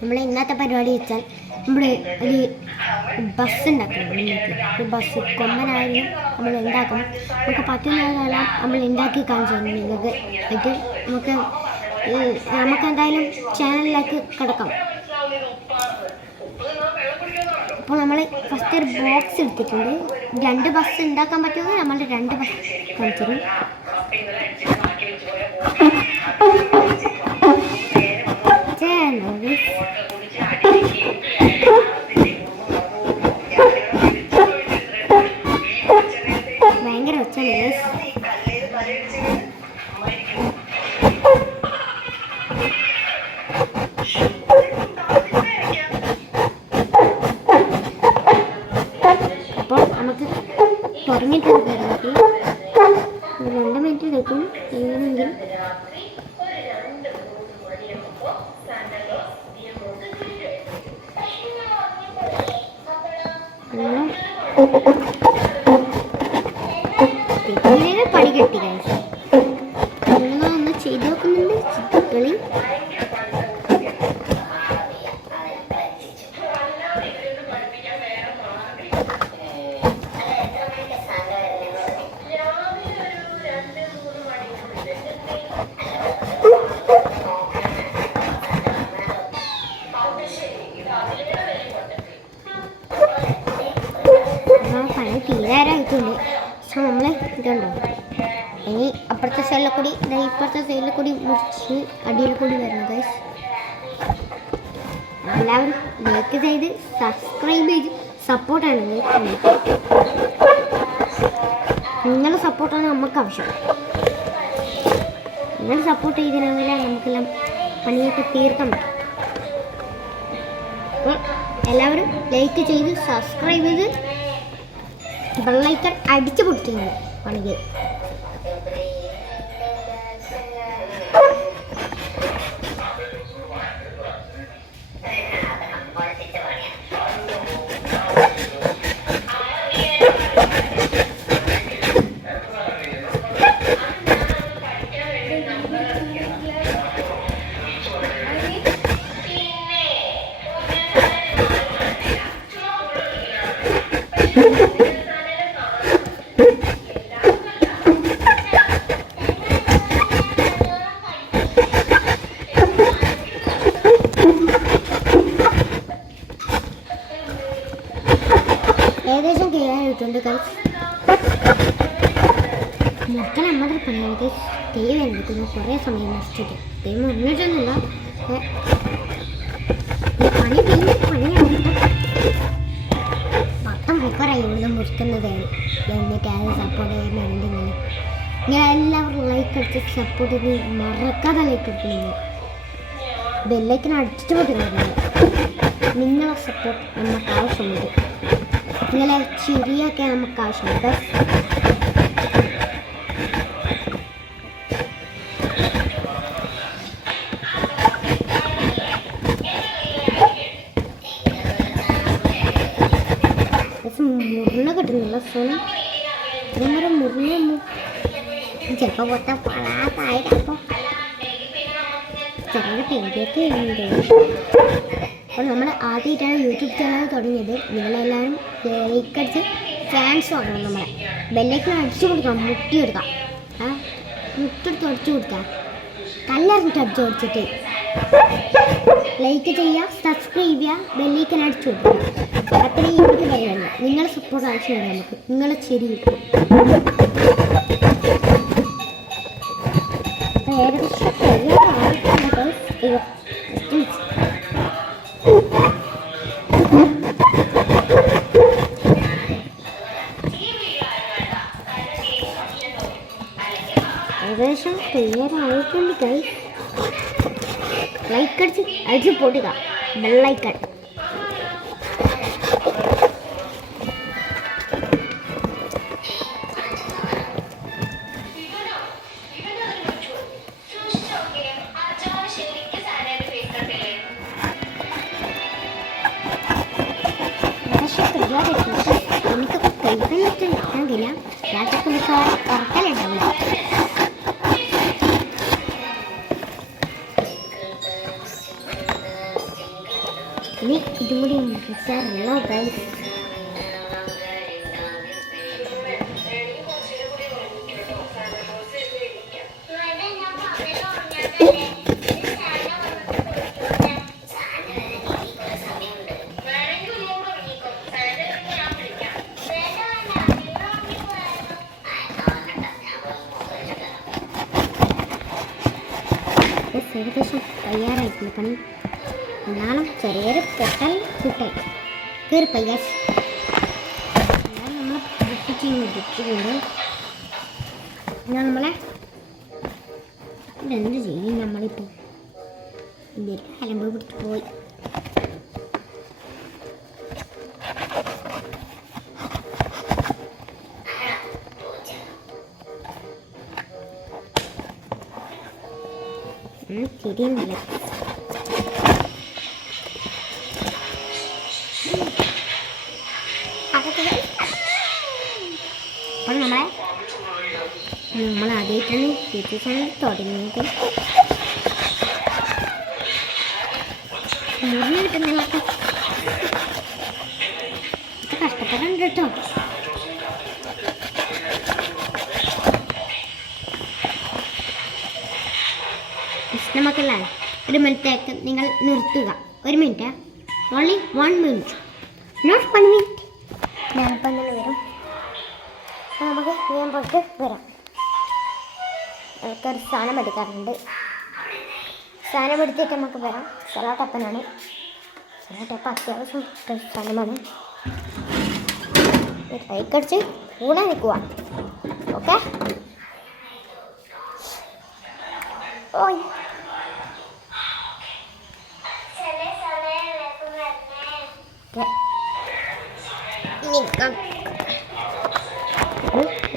നമ്മളെ ഇന്നത്തെ പരിപാടി വെച്ചാൽ നമ്മൾ ഒരു ബസ് ഉണ്ടാക്കണം. ഒരു ബസ് കൊമ്പനായാലും നമ്മൾ ഉണ്ടാക്കണം. നമുക്ക് പറ്റുന്നതെല്ലാം നമ്മൾ ഉണ്ടാക്കി കാണിച്ചു തന്നു നിങ്ങൾക്ക്. എന്നിട്ട് നമുക്ക് എന്തായാലും ചാനലിലേക്ക് കിടക്കാം. അപ്പോൾ നമ്മൾ ഫസ്റ്റ് ഒരു ബോക്സ് എടുത്തിട്ടുണ്ട്. 2 ബസ് ഉണ്ടാക്കാൻ പറ്റുമെങ്കിൽ നമ്മൾ 2 ബസ് കാണിച്ചു തരും. ഭയങ്കര ഒച്ചയാണ്. അപ്പോൾ നമുക്ക് തുടങ്ങിയിട്ടുണ്ട്. 2 മിനിറ്റ് എടുക്കും. എങ്ങനെയെങ്കിൽ പണി കെട്ടി ഒന്ന് ചെയ്ത് നോക്കുന്നുണ്ട് ചിത്രക്കളി. പണി തീരാറായിട്ടുണ്ട്. പക്ഷെ നമ്മൾ ഇതുണ്ടോ ഇനി അപ്പുറത്തെ സൈഡിൽ കൂടി ഇപ്പുറത്തെ സൈഡിൽ കൂടി മുറിച്ച് അടിയിൽ കൂടി വരുന്നത്. എല്ലാവരും ലൈക്ക് ചെയ്ത് സബ്സ്ക്രൈബ് ചെയ്ത് സപ്പോർട്ടാണ്. നിങ്ങളുടെ സപ്പോർട്ടാണ് നമുക്ക് ആവശ്യം. നിങ്ങൾ സപ്പോർട്ട് ചെയ്തില്ലെങ്കിൽ നമുക്കെല്ലാം പണിയൊക്കെ തീർക്കാൻ പറ്റും. അപ്പോൾ എല്ലാവരും ലൈക്ക് ചെയ്ത് സബ്സ്ക്രൈബ് ചെയ്ത് ബെല്ലൈക്കൺ അടിച്ചു പൊട്ടിക്കുന്നത് പണിക്ക്. ഏകദേശം ക്ലിയറായിട്ടുണ്ട് ഗൈസ്. മൊത്തം നമ്മുടെ പണികൾക്ക് തീ വേണ്ടിയിരിക്കുന്നു. കുറേ സമയം നശിച്ചിട്ട് തീ മുറിഞ്ഞിട്ടൊന്നുമില്ല. പണി പണിയായിട്ട് മൊത്തം കുക്കറായി ഇവിടെ മുറിക്കുന്നതാണ്. എന്നിട്ട് അത് സപ്പോർട്ട് ചെയ്യുന്നുണ്ടെങ്കിൽ ഞാൻ എല്ലാവരും ലൈക്ക് അടിച്ച് സപ്പോർട്ട് ചെയ്ത് മറക്കാതെ ലൈക്ക് എടുക്കുന്നു. ബെല്ലൈക്കൻ അടിച്ചിട്ട് പറ്റുന്നത് നിങ്ങളെ സപ്പോർട്ട് നമുക്ക് ആവശ്യമുണ്ട്. നിങ്ങളെ ചിരിയൊക്കെ നമുക്ക് ആവശ്യമുണ്ട്. മുറിഞ്ഞ കിട്ടുന്നില്ല സോണം. നമ്മുടെ മുറിഞ്ഞ ചിലപ്പോൾ പൊത്താൻ പഴാത്തായപ്പോൾ ചെറിയ പേടിയൊക്കെ ഉണ്ട്. അപ്പോൾ നമ്മൾ ആദ്യമായിട്ടാണ് യൂട്യൂബ് ചാനൽ തുടങ്ങിയത്. നിങ്ങളെല്ലാവരും ലൈക്ക് അടിച്ച് ഫാൻസ് വാങ്ങണം. നമ്മളെ ബെല്ലൈക്കൻ അടിച്ചു കൊടുക്കാം. മുട്ടിയെടുക്കാം. മുട്ടെടുത്ത് അടിച്ചു കൊടുക്കാം. കല്ലറിഞ്ഞിട്ട് അടിച്ചു കൊടുത്തിട്ട് ലൈക്ക് ചെയ്യുക, സബ്സ്ക്രൈബ് ചെയ്യുക, ബെല്ലൈക്കൻ അടിച്ചു കൊടുക്കുക. അത്രയും എനിക്ക് പറയുന്നത്. നിങ്ങളെ സപ്പോർട്ട് ആവശ്യമാണ് നമുക്ക്. നിങ്ങളെ ശരി ഏകദേശം ഏകദേശം ക്ലിയറായിട്ടുണ്ട് ഗൈസ്. ലൈക്ക് അടിച്ച് പൊട്ടുക. ബെല്ലൈക്കൺ നമുക്ക് കഴിക്കാനൊക്കെ ഉണ്ടാകില്ല. രാത്രി ഉറക്കലുണ്ടാവില്ല. ഇനി ഇതും കൂടി മുറിച്ചാറുള്ള ഗൈസ്. ഏകദേശം തയ്യാറായിട്ടില്ല പണി. എന്നാലും ചെറിയൊരു പൊട്ടൽ കിട്ടായി കയറി പയ്യാസ്. എന്നാൽ നമ്മൾ ഇരിക്കുന്നുണ്ട്. എന്നാൽ നമ്മളെ ഇതെന്ത് ചെയ്യും നമ്മളിപ്പോൾ? എന്തെങ്കിലും അലമ്പ് പിടിച്ച് പോയി. തിരിയുന്നില്ല. അപ്പോൾ നമ്മൾ ആദ്യമായിട്ടാണ് യൂട്യൂബ് ചാനൽ തുടങ്ങിയത്. മുറിഞ്ഞ് കിട്ടുന്നില്ല, കഷ്ടപ്പെടാണ്ട് കേട്ടോ. നമുക്കല്ല ഒരു മിനിറ്റേക്ക് നിങ്ങൾ നിർത്തുക. ഒരു മിനിറ്റ്, ഓൺലി 1 minute, നോട്ട് 1 minute. ഞാനിപ്പോൾ തന്നെ വരും. നമുക്ക് ഞാൻ പോയിട്ട് വരാം. നമുക്കൊരു സാധനം എടുക്കാറുണ്ട്. സാധനം എടുത്തിട്ട് നമുക്ക് വരാം. സലാട്ടപ്പനാണ്. സലാട്ടപ്പ അത്യാവശ്യം സാധനമാണ്. കൈക്കടിച്ച് കൂടെ നിൽക്കുക. ഓക്കെ. ഓയ്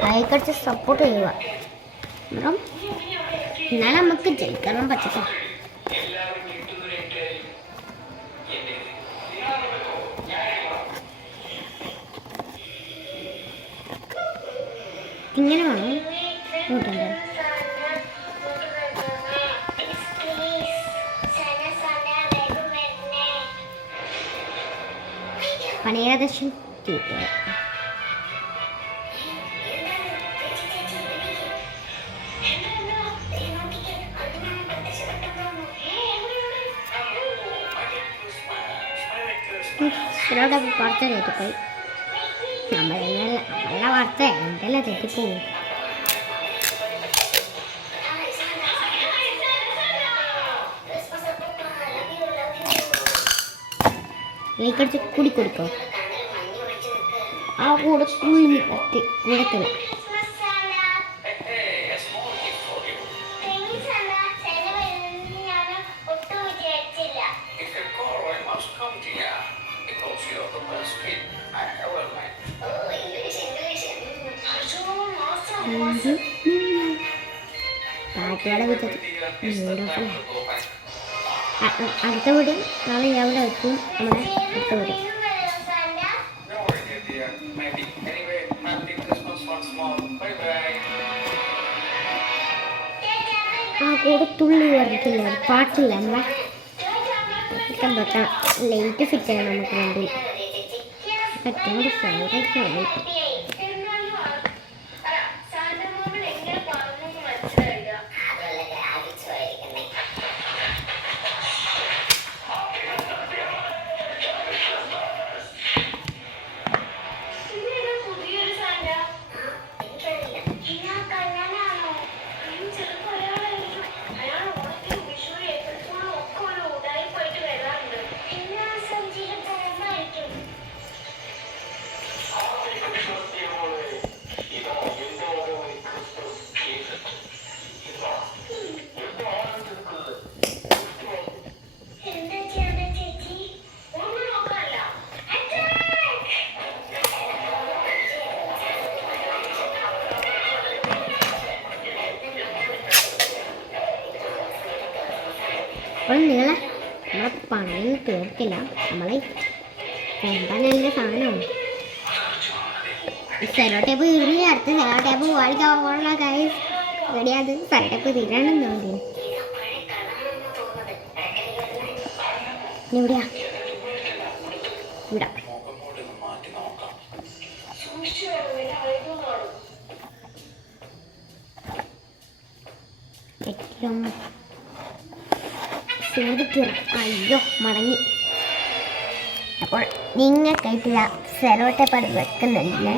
ലൈക്കടിച്ച് സപ്പോർട്ട് ചെയ്യുക. എന്നാലും നമുക്ക് ജയിക്കണം പറ്റട്ടെ. ഇങ്ങനെ വേണം കൂട്ടണ്ടേ. പണിയേകദേശം ഇതിലൂടെ വാർത്ത തെറ്റിപ്പോയി. നമ്മളെ വാർത്ത എന്തെല്ലാം തെറ്റിപ്പോവും. ലൈക്കടിച്ച് കൂടി കൊടുക്കോ. ആ കൂടെ തുള്ളി കൂടത്തില്ല. പാട്ടുകളെ വിധത്തിൽ അടുത്ത വീട് നാളെ എവിടെ എത്തും. നമ്മുടെ അടുത്ത വീട് ആ കൂടെ തുള്ളി പറഞ്ഞിട്ടില്ല. പാട്ടില്ല നമ്മളെ ലൈറ്റ് ഫിറ്റ് ചെയ്യണം നമുക്ക് വേണ്ടി. ഏറ്റവും കൂടി ഫേവറേറ്റ് ലൈറ്റ്. അപ്പോൾ നമ്മളെ പണിയും തീർക്കില്ല. നമ്മളെ എന്താണെന്ന സാധനമാണ് സെലോ ടേപ്പ് തീർന്നില്ല. അടുത്ത സെലോ ടേപ്പ് വാങ്ങിക്കാനുള്ള കാര്യം റെഡിയാത്. സെലോ ടേപ്പ് തീരാണെന്ന് തോന്നി. എവിടെയാ വിടാം. അയ്യോ മടങ്ങി. അപ്പോൾ നിങ്ങൾക്കായിട്ടുള്ള സെലോട്ടേപ്പ് വെക്കുന്നുണ്ട്.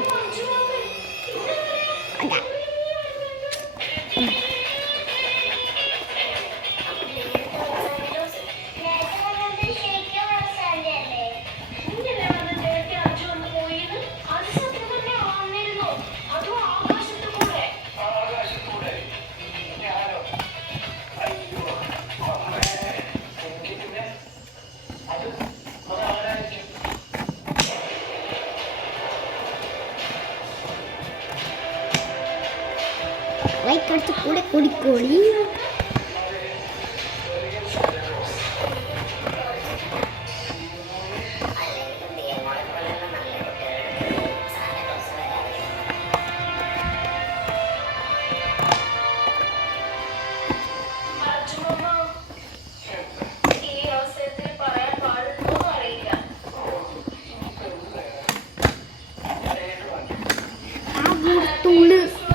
ലൈക്ക് അടിച്ച് കൂടെ കൂടിക്കോളി.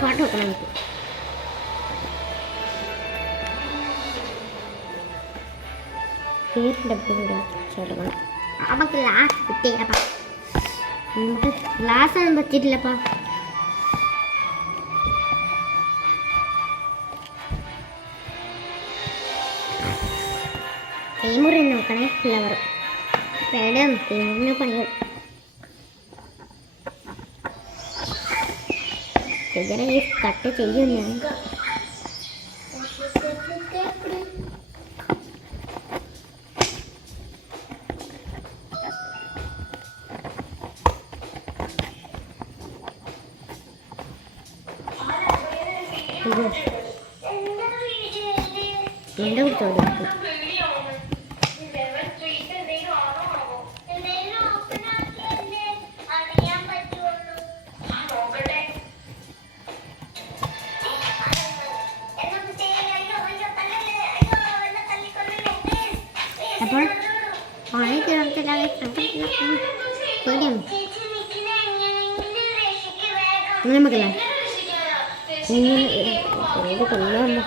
പാട്ട് വെക്കണം. നമുക്ക് ലാസ്റ്റ് കിട്ടിയപ്പാ. നമുക്ക് ഗ്ലാസ് ഒന്നും പറ്റിയിട്ടില്ലപ്പാ. തേമുറി നോക്കണേ ഫ്ലവർ പേടം തേമുറിന് പണിയാവും. ചെറിയ ഈ കട്ട് ചെയ്യും ഞാൻ. എൻ്റെ കുറിച്ചോടി അപ്പോൾ പണി ചേർത്തില്ലാതെ പേടിയാണ്. അങ്ങനെ മക്കളെ ഇങ്ങനെ കൊള്ളാമോ?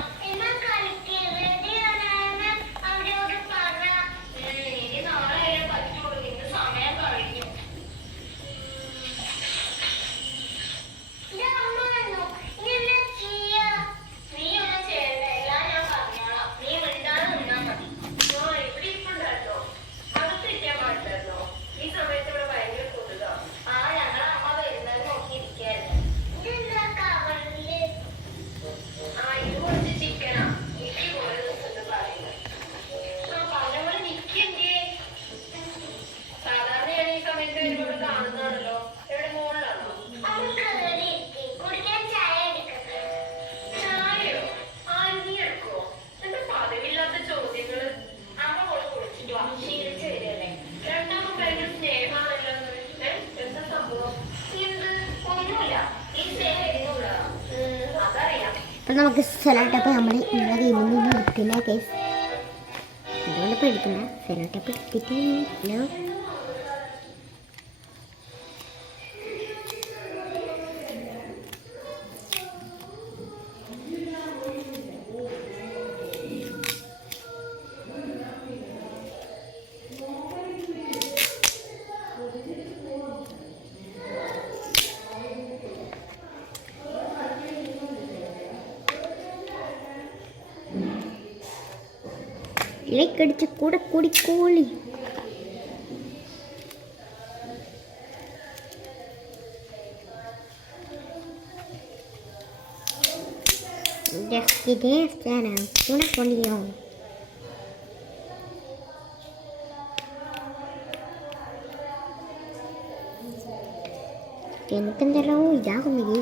അപ്പം നമുക്ക് സെലോട്ടേപ്പ് നമ്മൾ ഇന്നലെ ഗെയിമിൽ നിന്ന് എടുക്കില്ല കേസ്. അതുകൊണ്ട് പേടിക്കണ്ട, സെലോട്ടേപ്പ് എടുത്തിട്ടില്ല. ഇലക്കടിച്ച് കൂടെ കൂടിക്കോളി. കൂടെ കൊണ്ടിയോ എനിക്കെന്തല്ലോ ഇതാകുന്നത്.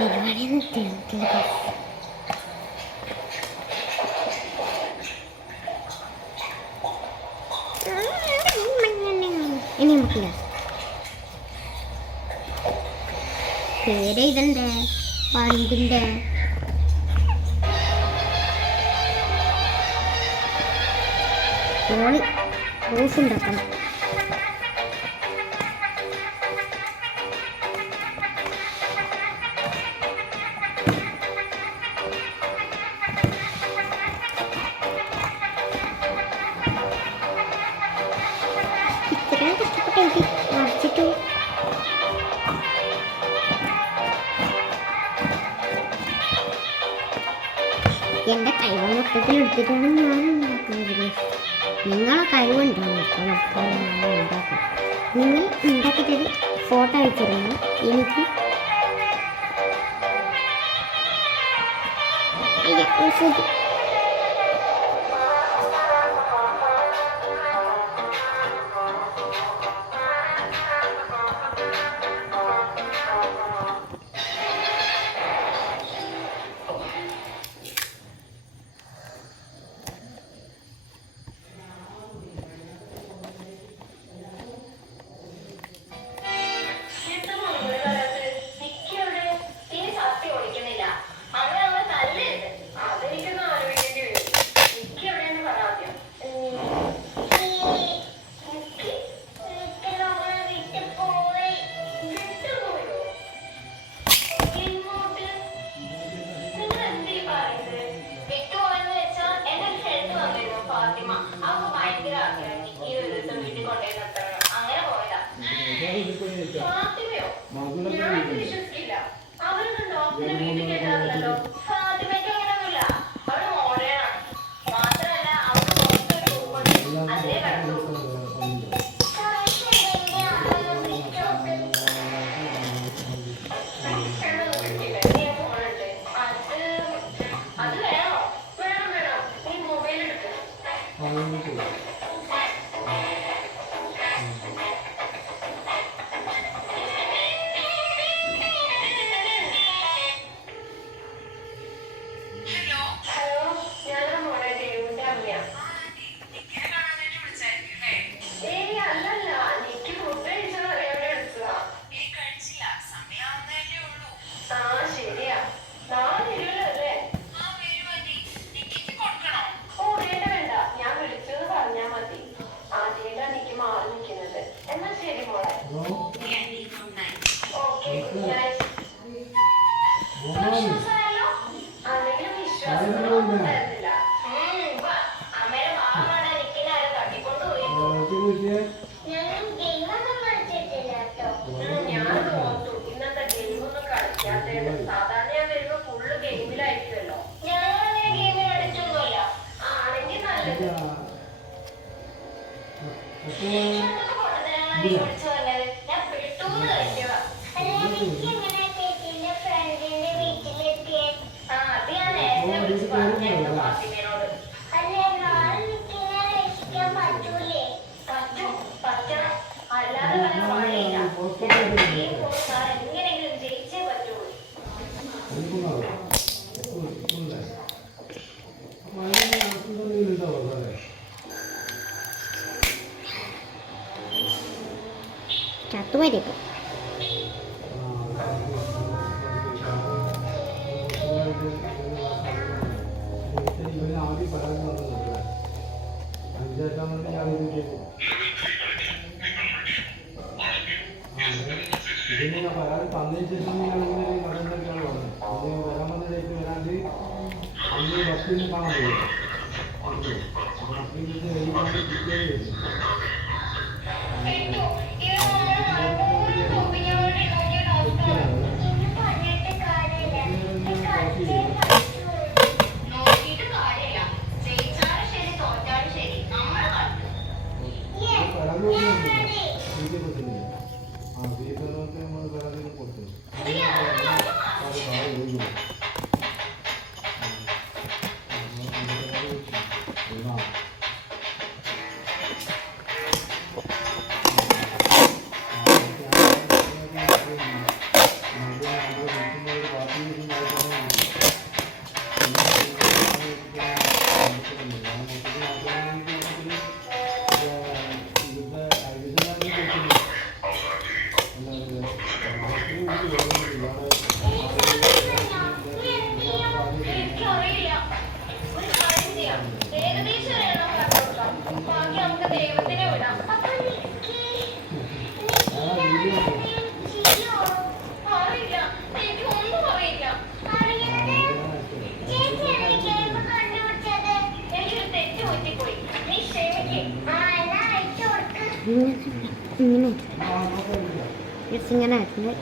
പരിപാടിയൊന്നും തീർക്കില്ല. ഇനി നമുക്കില്ല പേര് ഇതുണ്ട് പന്തിൻ്റെ റോസ് ഉണ്ടാക്കണം. ഇത്രയും കഷ്ടപ്പെട്ട് എനിക്ക് വരച്ചിട്ട് എൻ്റെ കഴിവ് മൊത്തത്തിൽ എടുത്തിട്ടാണ് ഞാൻ ഉണ്ടാക്കുന്നത്. നിങ്ങളെ കഴിവുണ്ടോ ഉണ്ടാക്കും. നിങ്ങൾ ഉണ്ടാക്കിയിട്ടൊരു ഫോട്ടോ അയച്ചിരുന്നു എനിക്ക്. ചത്തുപോയിരിക്കും. ഇതിന് പരാതി തന്നതിന് ശേഷം നടന്നിട്ടാണ് വന്നത്. വരാൻ വന്നതിലേക്ക് വരാണ്ട് അന്ന് ബസ്സിന് കാണാൻ പോകും. ബസ്സിൽ നിന്ന് കഴിഞ്ഞാൽ പിറ്റേ വരും. ഇങ്ങനെ ആയിരുന്നു.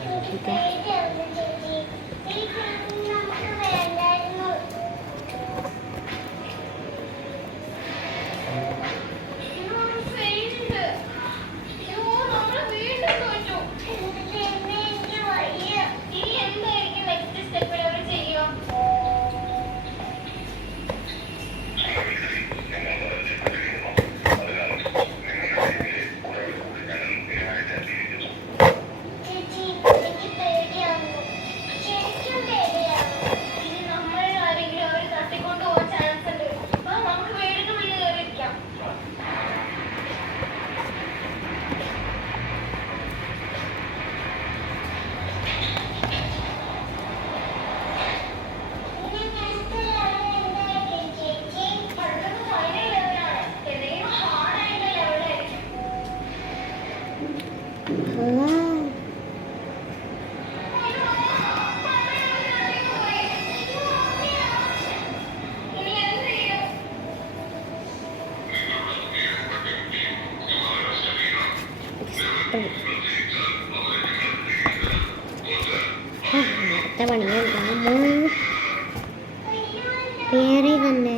അടുത്ത പണിയുണ്ടാകുമോ? വേറെ തന്നെ